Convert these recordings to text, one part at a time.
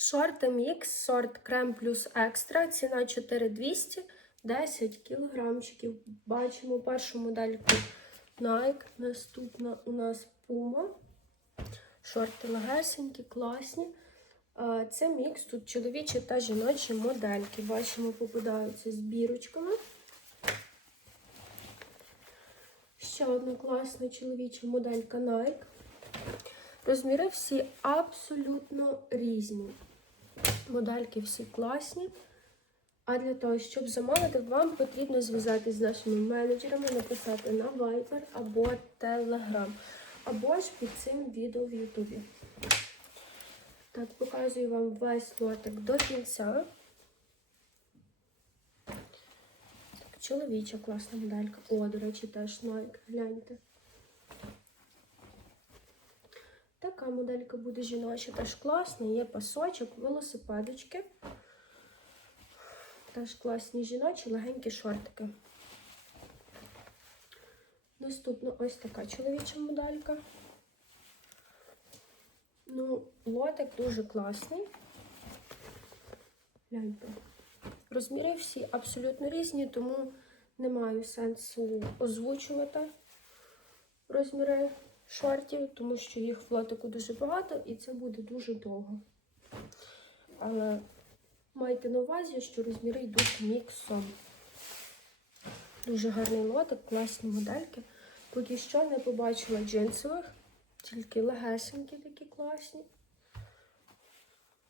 Шорти мікс, сорт крем плюс екстра, ціна 4200, 10 кілограмчиків. Бачимо першу модельку Nike, наступна у нас Puma. Шорти легесенькі, класні. Це мікс, тут чоловічі та жіночі модельки. Бачимо, попадаються з бірочками. Ще одна класна чоловіча моделька Nike. Розміри всі абсолютно різні. Модельки всі класні. А для того, щоб замовити, вам потрібно зв'язатися з нашими менеджерами, написати на Viber або Telegram, або ж під цим відео в Ютубі. Так, показую вам весь лотик до кінця. Так, чоловіча класна моделька. О, до речі, теж Nike. Гляньте. Така моделька буде жіноча, теж класна, є пасочок, велосипедочки. Теж класні жіночі, легенькі шортики. Наступна ось така чоловіча моделька. Ну, лотик дуже класний. Гляньте. Розміри всі абсолютно різні, тому не маю сенсу озвучувати розміри шортів, тому що їх в лотику дуже багато і це буде дуже довго. Але майте на увазі, що розміри йдуть міксом. Дуже гарний лотик, класні модельки. Поки що не побачила джинсових, тільки легесенькі такі класні.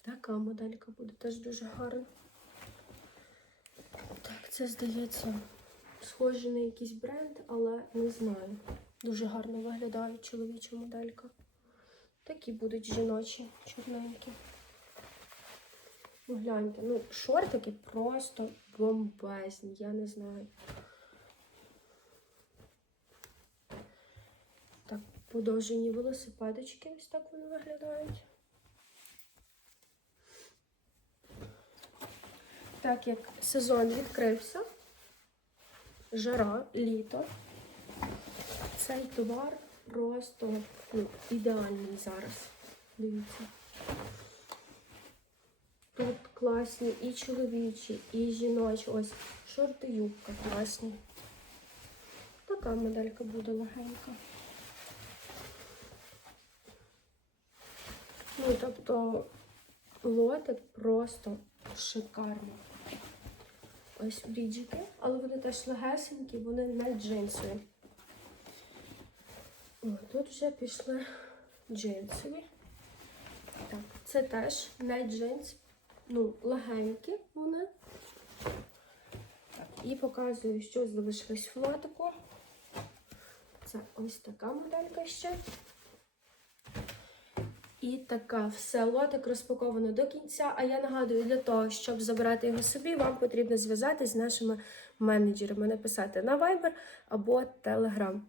Така моделька буде теж дуже гарна. Так, це здається схоже на якийсь бренд, але не знаю. Дуже гарно виглядає чоловіча моделька. Такі будуть жіночі, чорненькі. Ну, гляньте, ну, шортики просто бомбезні, я не знаю. Так, подовжені велосипедочки, ось так вони виглядають. Так як сезон відкрився, жара, літо, цей товар просто ну, ідеальний зараз. Дивіться. Тут класні і чоловічі, і жіночі. Ось шорти юбка класні. Така моделька буде легенька. Ну, тобто лотик просто шикарний. Ось бріджики, але вони теж легесенькі, вони не джинсові. О, тут вже пішли джинсові. Так, це теж не джинс, ну, легенькі вони. Так, і показую, що залишилось в лотику. Це ось така моделька ще. І така все лотик розпаковано до кінця. А я нагадую, для того, щоб забрати його собі, вам потрібно зв'язатись з нашими менеджерами, написати на Viber або Telegram.